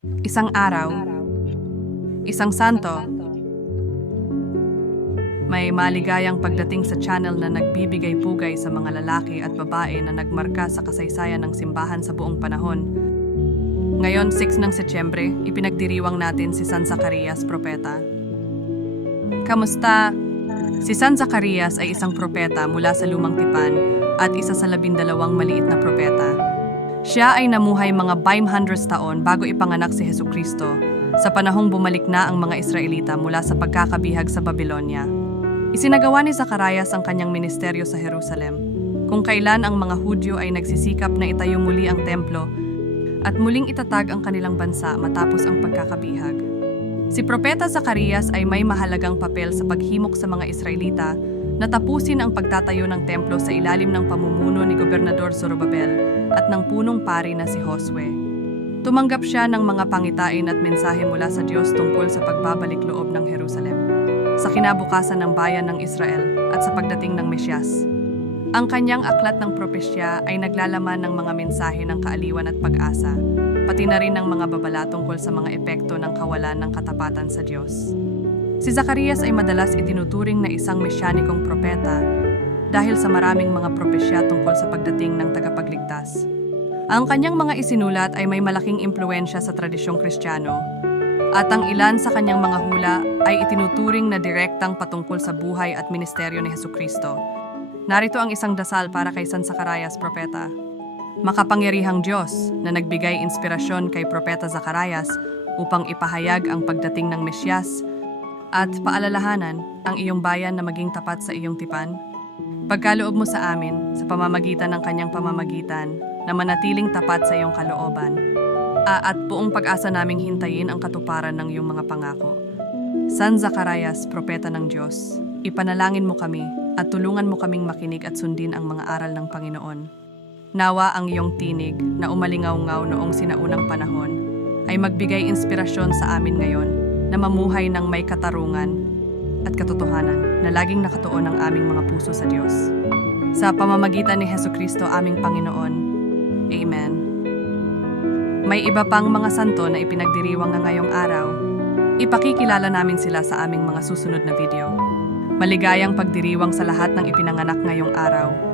Isang araw, isang santo, may maligayang pagdating sa channel na nagbibigay pugay sa mga lalaki at babae na nagmarka sa kasaysayan ng simbahan sa buong panahon. Ngayon, 6 ng Setyembre, ipinagdiriwang natin si San Zacarias, propeta. Kamusta? Si San Zacarias ay isang propeta mula sa Lumang Tipan at isa sa labindalawang maliit na propeta. Siya ay namuhay mga 500 taon bago ipanganak si Heso Kristo sa panahong bumalik na ang mga Israelita mula sa pagkakabihag sa Babylonia. Isinagawa ni Zacarias ang kanyang ministeryo sa Jerusalem, kung kailan ang mga Hudyo ay nagsisikap na itayo muli ang templo at muling itatag ang kanilang bansa matapos ang pagkakabihag. Si Propeta Zacarias ay may mahalagang papel sa paghimok sa mga Israelita na tapusin ang pagtatayo ng templo sa ilalim ng pamumuno ni Gobernador Zorobabel at ng punong pari na si Josue. Tumanggap siya ng mga pangitain at mensahe mula sa Diyos tungkol sa pagbabalik loob ng Jerusalem, sa kinabukasan ng bayan ng Israel at sa pagdating ng Mesyas. Ang kanyang aklat ng propesya ay naglalaman ng mga mensahe ng kaaliwan at pag-asa, pati na rin ng mga babala tungkol sa mga epekto ng kawalan ng katapatan sa Diyos. Si Zacarias ay madalas itinuturing na isang mesyanikong propeta dahil sa maraming mga propesya tungkol sa pagdating ng tagapagligtas. Ang kanyang mga isinulat ay may malaking impluensya sa tradisyong Kristiyano at ang ilan sa kanyang mga hula ay itinuturing na direktang patungkol sa buhay at ministeryo ni Heso Kristo. Narito ang isang dasal para kay San Zacarias, propeta. Makapangyarihang Diyos na nagbigay inspirasyon kay Propeta Zacarias upang ipahayag ang pagdating ng Mesyas at paalalahanan ang iyong bayan na maging tapat sa iyong tipan. Pagkaloob mo sa amin sa pamamagitan ng kanyang pamamagitan na manatiling tapat sa iyong kalooban at buong pag-asa naming hintayin ang katuparan ng iyong mga pangako. San Zacarias, propeta ng Diyos, ipanalangin mo kami at tulungan mo kaming makinig at sundin ang mga aral ng Panginoon. Nawa ang iyong tinig na umalingaw-ngaw noong sinaunang panahon ay magbigay inspirasyon sa amin ngayon na mamuhay ng may katarungan at katotohanan na laging nakatuon ang aming mga puso sa Diyos. Sa pamamagitan ni Heso Kristo aming Panginoon. Amen. May iba pang mga santo na ipinagdiriwang nga ngayong araw. Ipakikilala namin sila sa aming mga susunod na video. Maligayang pagdiriwang sa lahat ng ipinanganak ngayong araw